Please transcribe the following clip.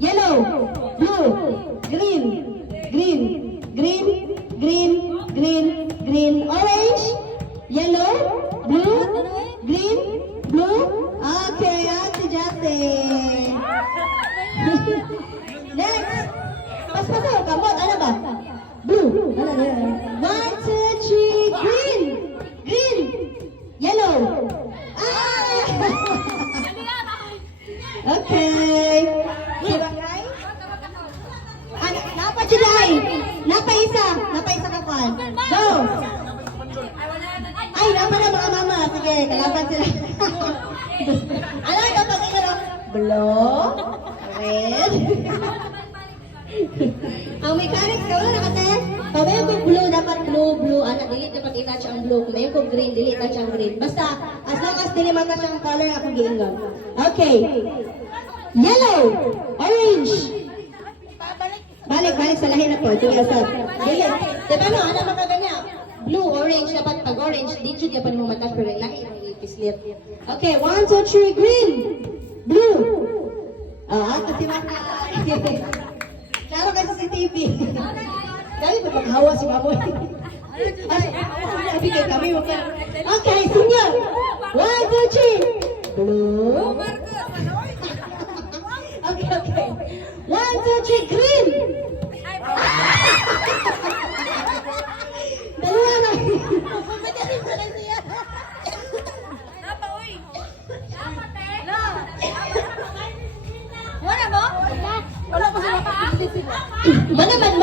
Yellow, blue, green, green, green, green, green, green, orange, yellow, blue, green, blue. Okay, Ate Justin. Next. Pas-pasaw, kamot. Ano ba? Blue. Ano na yan? 1, 2, 3, green. Green. Yellow. Ah! Okay. Barangay? Napa July. Napa isa ka kwan. Go. Ay, napa na mga mama. Sige, kalaban sila. Ano kapag ikaw? Blue. Red. Ang mechanics ka wala nakatest? Kung mayroon kong blue, dapat blue. Anak, dili dapat i-touch ang blue. Kung mayroon kong green, dili touch ang green. Basta, as long as dili man-touch ang color, akong giingon. Okay. Yellow. Orange. Balik sa lahi na po. Sige, asap. Dili. Diba no, ano makaganya? Blue, orange, dapat pag orange, di siya di pa mo matouch, pero yung lahi ang ipislit. Okay, 1, 2, 3, green. Blue. Ito si Mama. Klaro kayo sa CCTV. Dali pa maghawa si Mamoy. Sabi kayo kami. Okay, senior. 1, 2, 3. Blue. Okay. 1, 2, 3, green. Dalawa na. Mana man